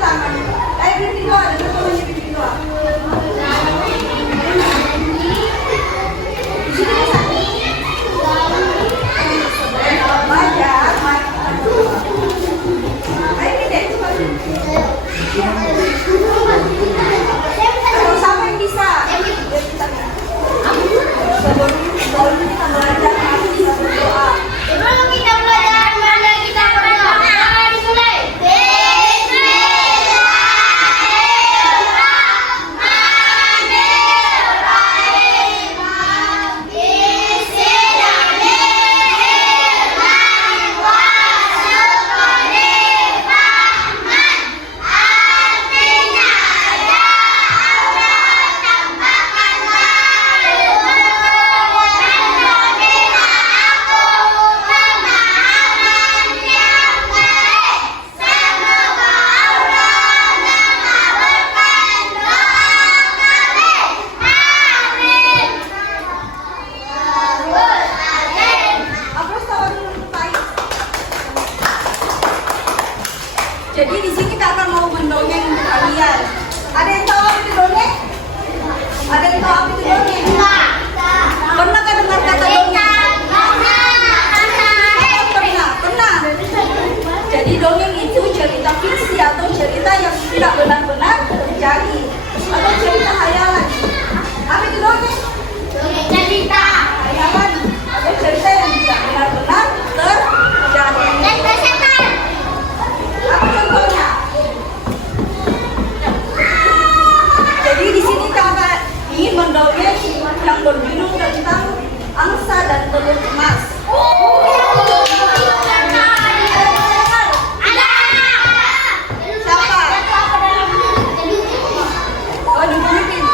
tangan. Ayo bikin doa, ada temannya bikin doa. Di sini bisa. Banyak. Ayo bikin cepat. Kalau sama yang bisa. Sebelum kita belajar, kita berdoa. Sebelum kita belajar, mari kita berdoa. Mari dimulai. Jadi di sini kakak mau mendongeng untuk kalian. Ada yang tahu apa itu dongeng? Ada yang tahu apa itu dongeng? Pernah kan dengar kata dongeng? Pernah. Jadi dongeng itu cerita fiksi atau cerita yang tidak benar-benar terjadi atau cerita hayalan. Apa itu dongeng? Cerita. Hayalan atau cerita yang tidak benar-benar terjadi. Apa contohnya? Jadi di sini kakak ingin mendongeng yang berjudul tentang angsa dan telur emas. Siapa? Oh, ditunjukin.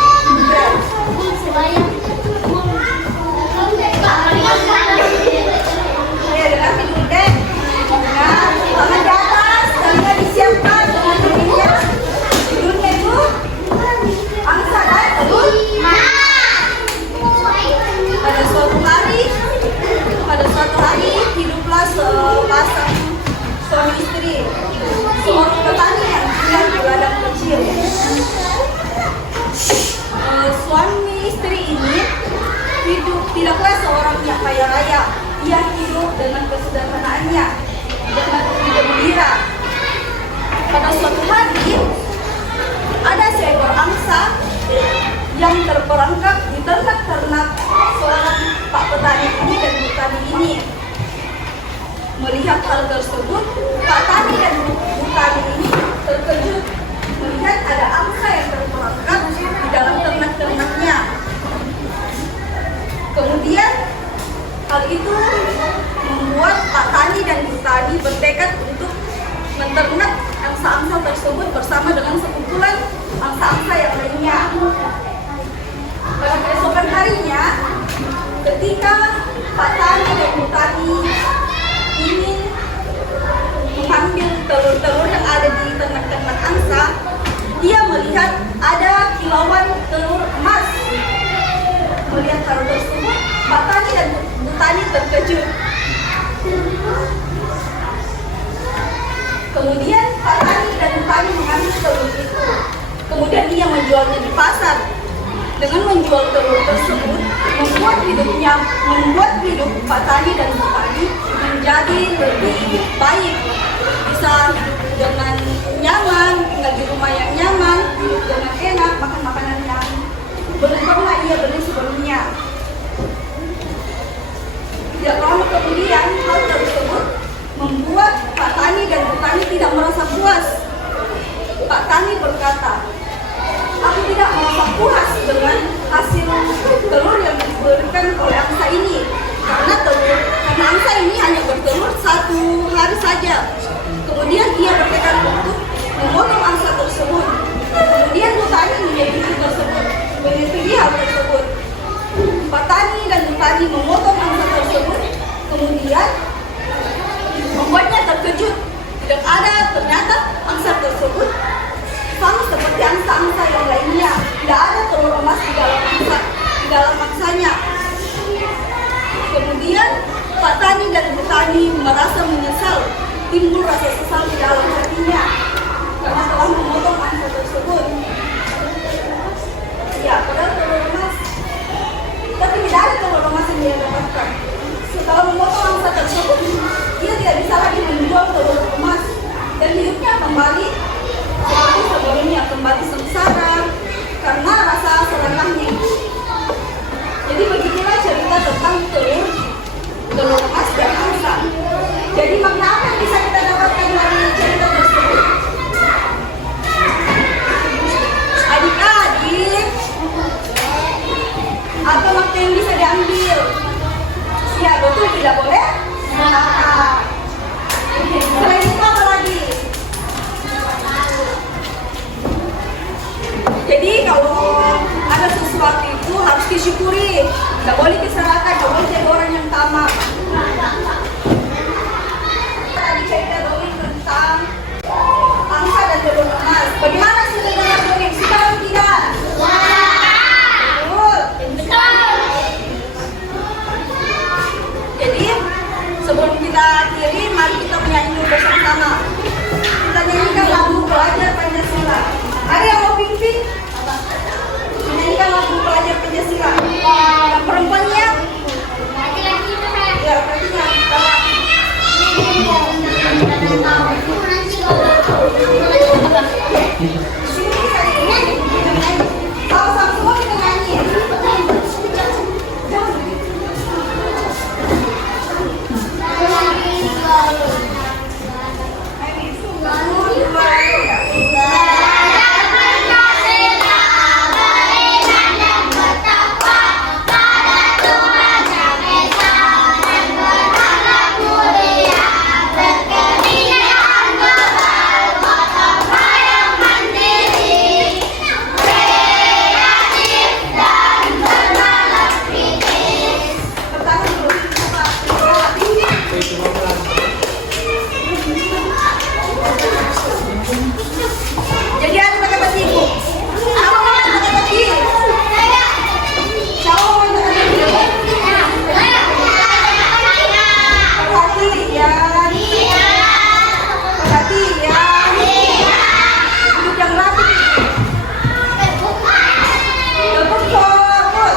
Ya, dengar dulu deh. Nah, tangan di atas, tangan disiapkan dengan judulnya. Judulnya itu angsa dan telur. Pada suatu hari hiduplah sepasang suami istri, seorang petani yang tinggal di ladang kecil. Suami istri ini tidaklah seorang yang kaya raya. Ia hidup dengan kesederhanaannya, dengan gembira. Pada suatu hari ada seekor angsa yang terperangkap di ternak seorang pak petani ini dan bu tani ini. Melihat hal tersebut, pak tani dan bu tani ini terkejut melihat ada angsa yang terperangkap di dalam ternak-ternaknya. Kemudian hal itu membuat pak tani dan bu tani bertekad untuk menternak angsa-angsa tersebut bersama dengan sekumpulan angsa-angsa yang lainnya. Pada keesokan harinya, ketika pak tani dan bu tani ingin mengambil telur-telur yang ada di ternak-ternak angsa, dia melihat ada kilauan telur emas. Melihat hal tersebut, pak tani dan bu tani terkejut. Kemudian pak tani dan bu tani mengambil telur itu. Kemudian dia menjualnya di pasar. Dengan menjual telur tersebut, membuat hidup pak tani dan bu tani menjadi lebih baik. Bisa hidup dengan nyaman, tinggal di rumah yang nyaman, hidup dengan enak, makan makanan yang belum pernah ia beli sebelumnya. Tidak lama kemudian, hal tersebut membuat pak tani dan bu tani tidak merasa puas. Pak tani berkata, "Aku tidak merasa puas dengan hasil telur yang diberikan oleh angsa ini, karena angsa ini hanya bertelur 1 hari saja." Kemudian ia bertekad untuk memotong angsa tersebut. Kemudian bu tani menyetujui hal tersebut. Pak tani dan bu tani memotong angsa tersebut. Kemudian membuatnya terkejut. Tidak ada ternyata angsa tersebut sama seperti angsa-angsa yang lainnya. Tidak ada telur emas di dalam angsanya. Kemudian Pak Tani dan Bu Tani merasa menyesal, timbul rasa sesal di dalam hatinya karena telah memotong angsa tersebut. Ya, padahal telur emas. Tapi tidak ada telur emas yang dia dapatkan. Setelah memotong angsa tersebut, dia tidak bisa lagi menjual telur emas dan hidupnya kembali seperti sebelumnya, kembali sengsara karena rasa serakahnya. Jadi beginilah cerita tentang telur emas dan angsa. Jadi makna apa yang bisa kita dapatkan dari cerita tersebut? Adik-adik, apa makna yang bisa diambil? Ya betul, tidak boleh nakal. Selain itu apa lagi? Jadi kalau ada sesuatu itu harus disyukuri, tidak boleh diserahkan, tidak boleh jadi orang yang tamak. Tadi cerita dongeng tentang angsa dan telur emas. Bagaimana sudah dengar dongeng? Sudah atau tidak? Betul. Jadi sebelum kita akhiri, mari kita menyanyi dulu bersama-sama. Kita nyanyikan lagu Pelajar Pancasila. Ada yang mau ping-ping? Menyanyikan lagu Pelajar Pancasila. Yang perempuannya? Ya, perempuannya. Sama-sama semua kita nyanyi. Jadi ada kata-kata ibu. Apa kata-kata ibu? Siapa mau kata-kata ibu? Perhatian. Duduk yang rapi. Lebih fokus.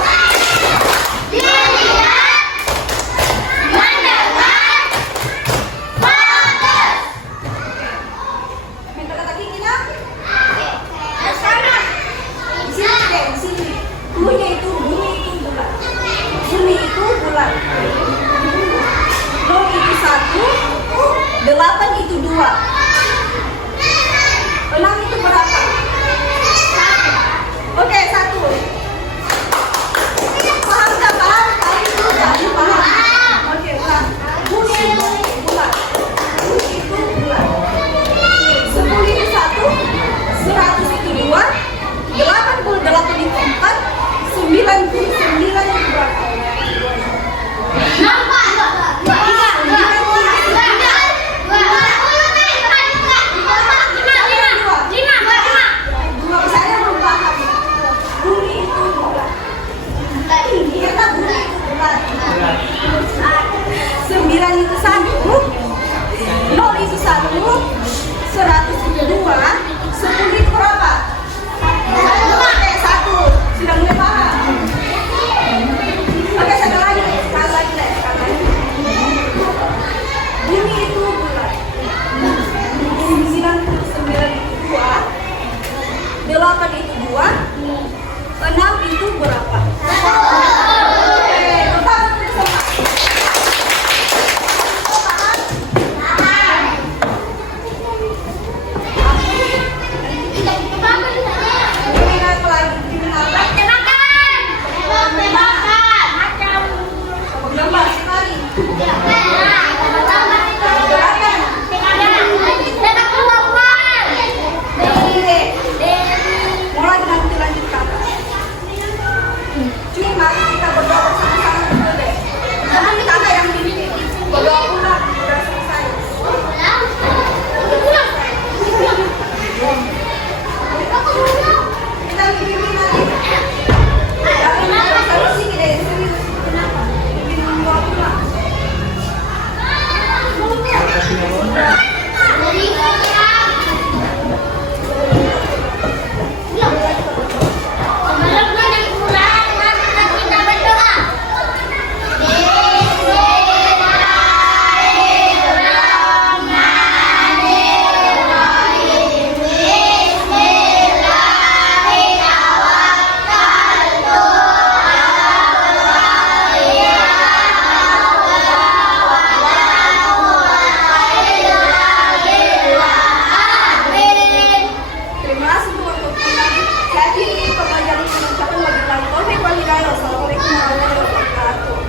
Minta kata Kikina? Di sini. Bumi itu bulat. Bumi itu bulat. 0 itu 1, 8 itu 2. 6 itu berapa? Oke, 1. Paham nggak paham? Kalian itu nggak paham. Oke, ulang. Bumi itu bulat. Bumi itu bulat. 10 itu 1, 100 itu 2, 88 itu 4, 99 itu berapa? Saya belum paham. Bumi itu bulat. Iya kan, bumi itu bulat. 9 itu 1, 0 itu 1, 100 itu 2, 10 itu berapa? Oke, 1. Sudah mulai paham. Oke, sekali lagi deh. Bumi itu bulat. 99 itu 2, 8 itu 2, 6 itu berapa? Oke, pertama bersama. Gambar sekali. Mulai nanti lanjut kakak. Jadi, pembelajaran mengucapkan bagi langit. Assalamualaikum warahmatullahi wabarakatuh.